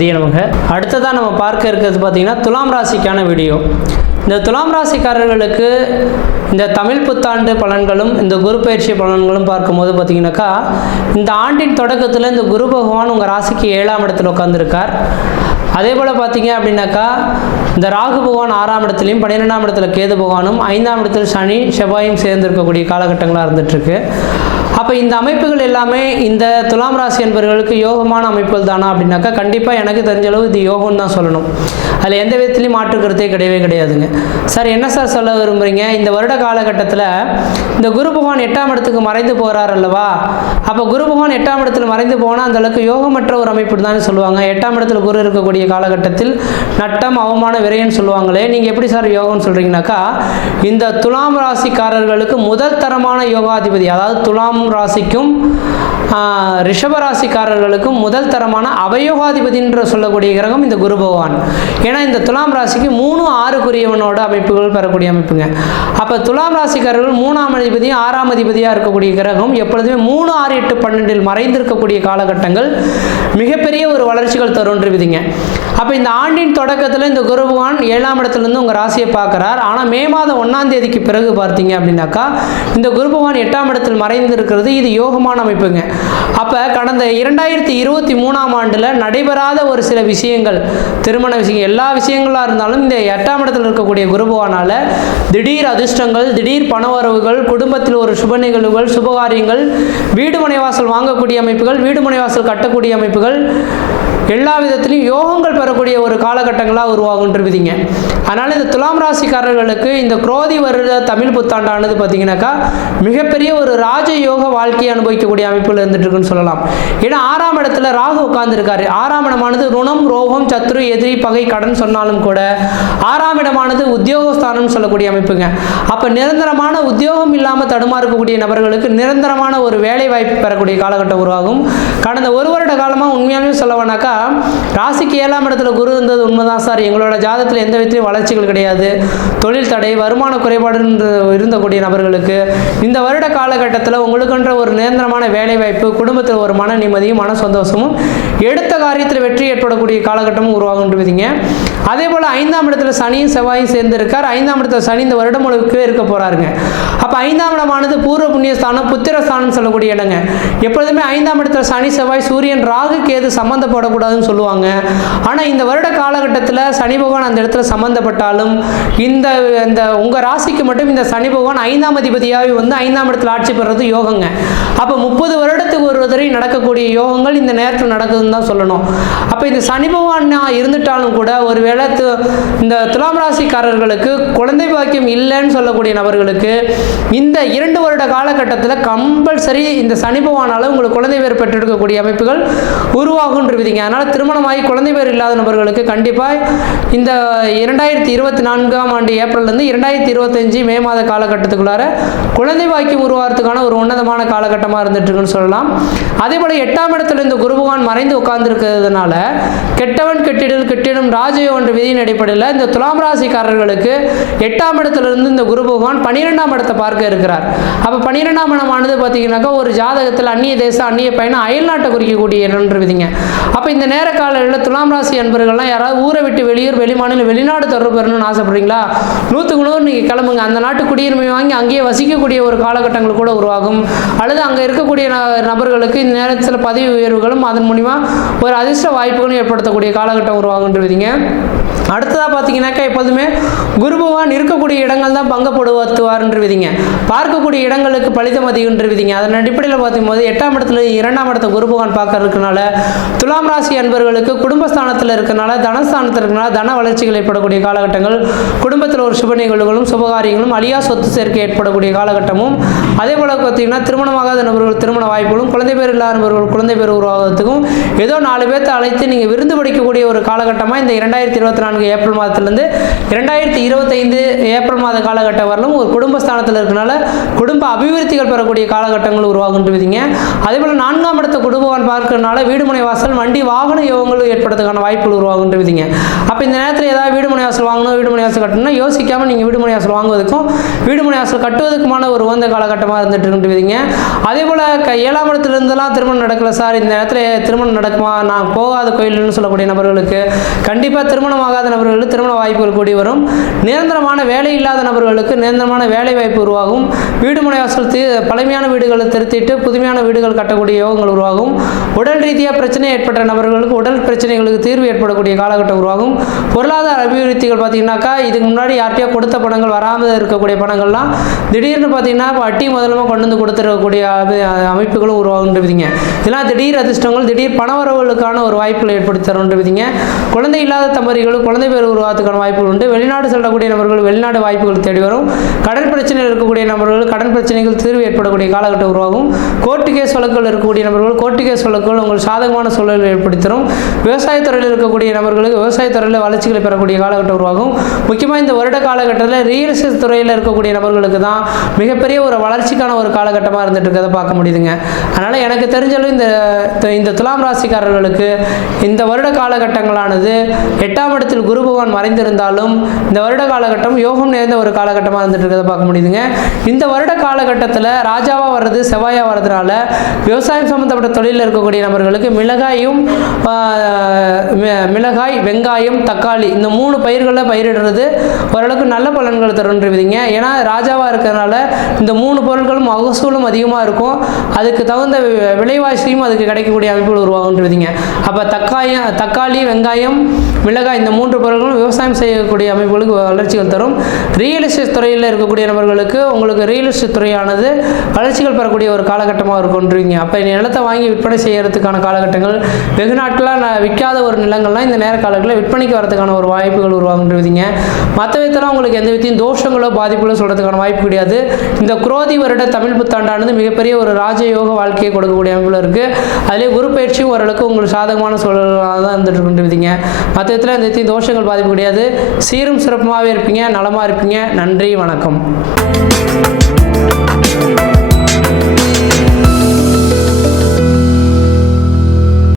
கணபதியே நமக. அடுத்ததாக நம்ம பார்க்க இருக்கிறது பார்த்திங்கன்னா துலாம் ராசிக்கான வீடியோ. இந்த துலாம் ராசிக்காரர்களுக்கு இந்த தமிழ் புத்தாண்டு பலன்களும் இந்த குரு பயிற்சி பலன்களும் பார்க்கும்போது பார்த்திங்கனாக்கா, இந்த ஆண்டின் தொடக்கத்தில் இந்த குரு பகவான் உங்கள் ராசிக்கு 7ஆம் இடத்துல உட்காந்துருக்கார். அதே போல் பார்த்தீங்க அப்படின்னாக்கா, இந்த ராகு பகவான் 6ஆம் இடத்துலையும் 12ஆம் இடத்துல கேது பகவானும் 5ஆம் இடத்துல சனி செவ்வாயும் சேர்ந்திருக்கக்கூடிய காலகட்டங்களாக இருந்துகிட்ருக்கு. அப்போ இந்த அமைப்புகள் எல்லாமே இந்த துலாம் ராசி என்பவர்களுக்கு யோகமான அமைப்புகள் தானா அப்படின்னாக்கா, கண்டிப்பாக எனக்கு தெரிஞ்சளவு இது யோகம்னு தான் சொல்லணும். அதில் எந்த விதத்துலையும் மாற்றுக்கிறதே கிடையவே கிடையாதுங்க. சார் என்ன சார் சொல்ல விரும்புகிறீங்க? இந்த வருட காலகட்டத்தில் இந்த குரு பகவான் 8ஆம் இடத்துக்கு மறைந்து போகிறார் அல்லவா? அப்போ குரு பகவான் 8ஆம் இடத்துல மறைந்து போனால் அந்தளவுக்கு யோகமற்ற ஒரு அமைப்பு தானே சொல்லுவாங்க. 8ஆம் இடத்துல குரு இருக்கக்கூடிய காலகட்டத்தில் நட்டம் அவமான விரைன்னு சொல்லுவாங்களே, நீங்கள் எப்படி சார் யோகம்னு சொல்கிறீங்கனாக்கா, இந்த துலாம் ராசிக்காரர்களுக்கு முதல் தரமான யோகாதிபதி, அதாவது துலாம் ராசிக்கும் ரிஷப ராசிக்காரர்களுக்கும் முதல் தரமான அவயோகாதிபதின்ற சொல்லக்கூடிய கிரகம் இந்த குரு பகவான். ஏன்னா இந்த துலாம் ராசிக்கு 3, 6 அமைப்புகள் பெறக்கூடிய அமைப்புங்க. அப்போ துலாம் ராசிக்காரர்கள் 3ஆம் அதிபதியும் 6ஆம் அதிபதியாக இருக்கக்கூடிய கிரகம் எப்பொழுதுமே 3, 6, 8, 12 மறைந்திருக்கக்கூடிய காலகட்டங்கள் மிகப்பெரிய ஒரு வளர்ச்சிகள் தருன்றுவிதிங்க. அப்போ இந்த ஆண்டின் தொடக்கத்தில் இந்த குரு பகவான் 7ஆம் இடத்துலேருந்து உங்கள் ராசியை பார்க்குறார். ஆனால் மே மாதம் 1ஆம் தேதிக்கு பிறகு பார்த்தீங்க அப்படின்னாக்கா, இந்த குரு பகவான் 8ஆம் இடத்தில் மறைந்து இருக்கிறது இது யோகமான அமைப்புங்க. அப்போ கடந்த 2023ஆம் ஆண்டில் நடைபெறாத ஒரு சில விஷயங்கள், திருமண விஷயங்கள், எல்லா விஷயங்களாக இருந்தாலும் இந்த 8ஆம் இடத்தில் இருக்கக்கூடிய குரு பகவானால் திடீர் அதிர்ஷ்டங்கள், திடீர் பணவரவுகள், குடும்பத்தில் ஒரு சுப நிகழ்வுகள், சுபகாரியங்கள், வீடு மனைவாசல் வாங்கக்கூடிய அமைப்புகள், வீடு மனைவாசல் கட்டக்கூடிய அமைப்புகள், எல்லா விதத்திலையும் யோகங்கள் பெறக்கூடிய ஒரு காலகட்டங்களாக உருவாகுன்றிருவிதிங்க. அதனால் இந்த துலாம் ராசிக்காரர்களுக்கு இந்த குரோதி வருட தமிழ் புத்தாண்டானது பார்த்தீங்கன்னாக்கா மிகப்பெரிய ஒரு ராஜயோக வாழ்க்கையை அனுபவிக்கக்கூடிய அமைப்பில் இருந்துட்டு இருக்குன்னு சொல்லலாம். ஏன்னா 6ஆம் இடத்துல ராகு உட்கார்ந்துருக்காரு. 6ஆம் இடமானது ருணம், ரோகம், சத்ரு, எதிரி, பகை, கடன் சொன்னாலும் கூட 6ஆம் இடமானது உத்தியோகஸ்தானம் சொல்லக்கூடிய அமைப்புங்க. அப்போ நிரந்தரமான உத்தியோகம் இல்லாமல் தடுமாறக்கூடிய நபர்களுக்கு நிரந்தரமான ஒரு வேலை வாய்ப்பு பெறக்கூடிய காலகட்டம் உருவாகும். கடந்த ஒரு வருட காலமாக உண்மையாலுமே சொல்லவேனாக்கா, ராசிக்கு 7ஆம் இடத்துல குரு இருந்தது உண்மைதான் சார், எங்களோட ஜாதகத்தில் எந்த விதத்திலையும் வளர்ச்சிகள் கிடையாது, தொழில் தடை, வருமான குறைபாடு இருந்தக்கூடிய நபர்களுக்கு இந்த வருட காலகட்டத்தில் உங்களுக்குன்ற ஒரு நிரந்தரமான வேலை வாய்ப்பு, குடும்பத்தில் ஒரு மன நிம்மதியும் மன சந்தோஷமும், எடுத்த காரியத்தில் வெற்றி ஏற்படக்கூடிய காலகட்டமும் உருவாகுன்றீங்க. அதே போல் 5ஆம் இடத்துல சனியும் செவ்வாயும் சேர்ந்திருக்கார். 5ஆம் இடத்துல சனி இந்த வருடம் முழுக்கவே இருக்க போறாருங்க. அப்போ 5ஆம் இடமானது பூர்வ புண்ணியஸ்தானம், புத்திரஸ்தானம் சொல்லக்கூடிய இடங்க. எப்பொழுதுமே 5ஆம் இடத்துல சனி, செவ்வாய், சூரியன், ராகு, கேது சம்பந்தப்படக்கூடாதுன்னு சொல்லுவாங்க. ஆனால் இந்த வருட காலகட்டத்தில் சனி பகவான் அந்த இடத்துல சம்பந்தப்பட்டாலும் இந்த உங்கள் ராசிக்கு மட்டும் இந்த சனி பகவான் 5ஆம் அதிபதியாகவே வந்து 5ஆம் இடத்துல ஆட்சி பெறுறது யோகங்க. அப்போ 30 வருடத்துக்கு ஒரு தடவை நடக்கக்கூடிய யோகங்கள் இந்த நேரத்தில் நடக்குதுன்னு தான் சொல்லணும். அப்போ இந்த சனி பகவான் இருந்துட்டாலும் கூட ஒருவேளை இந்த துலாம் ராசிக்காரர்களுக்கு குழந்தை பாக்கியம் இல்லைன்னு சொல்லக்கூடிய நபர்களுக்கு இந்த 2 வருட காலகட்டத்தில் கம்பல்சரி இந்த சனி பகவானால் உங்களுக்கு குழந்தை பேர் பெற்றெடுக்கக்கூடிய அமைப்புகள் உருவாகுன்றிருவிதிங்க. அதனால் திருமணமாகி குழந்தை பேர் இல்லாத நபர்களுக்கு கண்டிப்பாக இந்த 2024ஆம் ஆண்டு ஏப்ரல்லேருந்து 2025 மே மாத காலகட்டத்துக்குள்ளார குழந்தை பாக்கியம் உருவாகிறதுக்கான ஒரு உன்னதமான காலகட்டமாக இருந்துட்டுருக்குன்னு சொல்லலாம். அதே போல் 8ஆம் இடத்துல இந்த குரு பகவான் மறைந்து உட்கார்ந்துருக்கிறதுனால கெட்டவன் கெட்டிடல் கெட்டிடும் ராஜயோக என்ற விதியின் அடிப்படையில் இந்த துலாம் ராசிக்காரர்களுக்கு 8ஆம் இடத்திலிருந்து இந்த குரு பகவான் 12ஆம் இடத்தை பார்க்க இருக்கிறார். அப்போ 12ஆம் இடமானது பார்த்தீங்கன்னாக்கா ஒரு ஜாதகத்தில் அந்நிய தேசம், அந்நிய பயணம், அயல்நாட்டை குறிக்கக்கூடிய இடம்ன்ற விதிங்க. அப்போ இந்த நேர காலையில் துலாம் ராசி அன்பர்கள்லாம் யாராவது ஊரை விட்டு வெளியூர், வெளிமாநிலம், வெளிநாடு தொடர்பு பெறணும்னு ஆசைப்படுறீங்களா? 100க்கு 100 நீங்கள் கிளம்புங்க. அந்த நாட்டு குடியுரிமை வாங்கி அங்கேயே வசிக்கக்கூடிய ஒரு காலகட்டங்கள் கூட உருவாகும். அல்லது அங்கே இருக்கக்கூடிய நபர்களுக்கு இந்த நேரத்தில் பதவி உயர்வுகளும் அதன் மூலிமா ஒரு அதிர்ஷ்ட வாய்ப்புகளும் ஏற்படுத்தக்கூடிய காலகட்டம் உருவாகுன்றவிதிங்க. அடுத்ததாக பார்த்தீங்கன்னாக்கா எப்போதுமே குரு பகவான் இருக்கக்கூடிய இடங்கள் தான் பங்கப்படுத்துவார்ன்றவிதிங்க. பார்க்கக்கூடிய இடங்களுக்கு பலிதம் அதிகன்றவிதிங்க. அதன் அடிப்படையில் பார்க்கும்போது 8ஆம் இடத்துல 2ஆம் இடத்தை குரு பகவான் பார்க்கறதுனால துலாம் ராசி அன்பர்களுக்கு குடும்பஸ்தானத்தில் இருக்கனால, தனஸ்தானத்தில் இருக்கனால தன வளர்ச்சிகள் ஏற்படக்கூடிய காலகட்டங்கள், குடும்பத்தில் ஒரு சுப நிகழ்வுகளும் சுபகாரியங்களும், அழியா சொத்து சேர்க்கை ஏற்படக்கூடிய காலகட்டமும், அதே போல் பார்த்தீங்கன்னா திருமணமாகாத நபர்கள் திருமண வாய்ப்புகளும், குழந்தை பேர் இல்லாத நபர்கள் குழந்தை பேர் உருவாகிறதுக்கும் ஏதோ 4 பேர்த்தை அழைத்து நீங்கள் விருந்து படிக்கக்கூடிய ஒரு காலகட்டமாக இந்த 2024 ஏப்ரல் மாதத்திலிருந்து 2025 ஏப்ரல் மாத காலகட்டம் வரலும் ஒரு குடும்பஸ்தானத்தில் இருக்கனால குடும்ப அபிவிருத்திகள் பெறக்கூடிய காலகட்டங்கள் உருவாகுன்றீங்க. அதே போல் 4ஆம் இடத்தை குடும்பவான் பார்க்கறதுனால வீடுமனை வாசல் வண்டி வாகன யோகங்கள் ஏற்படுறதுக்கான வாய்ப்புகள் உருவாகுன்றீங்க. அப்போ இந்த நேரத்தில் ஏதாவது வீடுமனை வாசல் வாங்கணும், வீடுமனை வாசல் கட்டணும்னா யோசிக்காமல் நீங்கள் வீடுமனை வாசல் வாங்குவதற்கும் வீடுமனை வாசல் கட்டுவதற்குமான ஒரு உகந்த காலகட்டமாக இருந்துட்டு இருக்குன்றீங்க. அதே போல் 7ஆம் இடத்துலேருந்துலாம் திருமணம் நடக்கல சார், இந்த நேரத்தில் திருமணம் நடக்குமா, நான் போகாத கோயில்னு சொல்லக்கூடிய நபர்களுக்கு கண்டிப்பாக திருமணம் ஆகாத நபர்களுக்கு திருமண வாய்ப்புகள் கூடி வரும். நிரந்தரமான வேலை இல்லாத நபர்களுக்கு நிரந்தரமான வேலை வாய்ப்பு உருவாகும். வீடுமனை வாசல் பழமையான வீடுகளை திருத்திட்டு புதுமையான வீடுகள் கட்டக்கூடிய யோகங்கள் உருவாகும். உடல் ரீதியாக பிரச்சனை ஏற்பட்ட நபர்களுக்கு உடல் பிரச்சனைகளுக்கு தீர்வு ஏற்படக்கூடிய காலகட்டம் உருவாகும். பொருளாதார அபிவிருத்திகள் பார்த்தீங்கன்னாக்கா இதுக்கு முன்னாடி யார்கிட்டயோ கொடுத்த பணங்கள் வராமல் இருக்கக்கூடிய பணங்கள்லாம் திடீர்னு பார்த்தீங்கன்னா வட்டி முதலமாக கொண்டு வந்து கொடுத்துருக்கக்கூடிய அமைப்புகளும் உருவாகுன்றீங்க. இதெல்லாம் திடீர் அதிர்ஷ்டங்கள், திடீர் பணவரவுகளுக்கான ஒரு வாய்ப்புகளை ஏற்படுத்தி தருன்றீங்க. குழந்தை இல்லாத தம்பதிகளுக்கு குழந்தை பேர் உருவாக்குறதுக்கான வாய்ப்புகள் உண்டு. வெளிநாடு செல்லக்கூடிய நபர்கள் வெளிநாடு வாய்ப்புகள் தேடி வரும். கடன் பிரச்சனையில் இருக்கக்கூடிய நபர்கள் கடன் பிரச்சனைகள் தீர்வு ஏற்படக்கூடிய காலகட்டம் உருவாகும். கோர்ட்டு கேஸ் வழக்குகள் இருக்கக்கூடிய நபர்கள் கோர்ட்டு கேஸ் வழக்குகள் உங்களுக்கு சாதகமான சூழலை ஏற்படுத்தி தரும். விவசாயத்துறையில் இருக்கக்கூடிய நபர்களுக்கு விவசாயத்துறையில் வளர்ச்சிகளை பெறக்கூடிய காலகட்டம் உருவாகும். முக்கியமாக இந்த வருட காலகட்டத்தில் ரியல் எஸ்டேட் துறையில் இருக்கக்கூடிய நபர்களுக்கு தான் மிகப்பெரிய ஒரு வளர்ச்சிக்கான ஒரு காலகட்டமாக இருந்துட்டு இருக்கிறத பார்க்க முடியுதுங்க. அதனால் எனக்கு தெரிஞ்சாலும் இந்த துலாம் ராசிக்காரர்களுக்கு இந்த வருட காலகட்டங்களானது 8ஆம் இடத்தில் குரு பகவான் மறைந்திருந்தாலும் இந்த வருட காலகட்டம் யோகம் நிறைந்த ஒரு காலகட்டமாக இருந்துட்டு இருக்கிறத பார்க்க முடியுதுங்க. இந்த வருட காலகட்டத்தில் ராஜாவாக வர்றது செவ்வாயாக வர்றதுனால விவசாயம் சம்மந்தப்பட்ட தொழிலில் இருக்கக்கூடிய நபர்களுக்கு மிளகாய், வெங்காயம், தக்காளி இந்த 3 பயிர்களை பயிரிடுறது ஓரளவுக்கு நல்ல பலன்கள் தருன்றீங்க. ஏன்னா ராஜாவாக இருக்கிறதுனால இந்த 3 பொருட்களும் மகசூலும் அதிகமாக இருக்கும். அதுக்கு தகுந்த விலைவாசியும் அதுக்கு கிடைக்கக்கூடிய அமைப்புகள் உருவாகுன்றீங்க. அப்போ தக்காளி, வெங்காயம், மிளகாய் இந்த 3 பொருட்களும் விவசாயம் செய்யக்கூடிய அமைப்புகளுக்கு வளர்ச்சிகள் தரும். ரியல் எஸ்டேட் துறையில் இருக்கக்கூடிய நபர்களுக்கு உங்களுக்கு ரியல் எஸ்டேட் துறையானது வளர்ச்சிகள் பெறக்கூடிய ஒரு காலகட்டமாக இருக்குன்றீங்க. அப்போ நிலத்தை வாங்கி விற்பனை செய்யறதுக்கான காலகட்டங்கள், வெகு நாட்களாக விற்காத ஒரு நிலங்கள்லாம் இந்த நேர காலங்களில் விற்பனைக்கு வரதுக்கான ஒரு வாய்ப்புகள் உருவாகுன்றீங்க. மற்ற விதத்தில் உங்களுக்கு எந்த விதத்தையும் தோஷங்களோ பாதிப்புகளோ சொல்கிறதுக்கான வாய்ப்பு கிடையாது. இந்த குரோதி வருட தமிழ் புத்தாண்டானது மிகப்பெரிய ஒரு ராஜயோக வாழ்க்கையை கொடுக்கக்கூடிய அமைப்பில் இருக்குது. அதிலே குரு பயிற்சியும் ஓரளவுக்கு உங்களுக்கு சாதகமான சூழலாக தான் இருந்துட்டு கொண்டுருவீங்க. மற்ற விதத்தில் எந்த விதத்தையும் தோஷங்கள் பாதிப்பு கிடையாது. சீரும் சிறப்புமாகவே இருப்பீங்க, நலமாக இருப்பீங்க. நன்றி, வணக்கம்.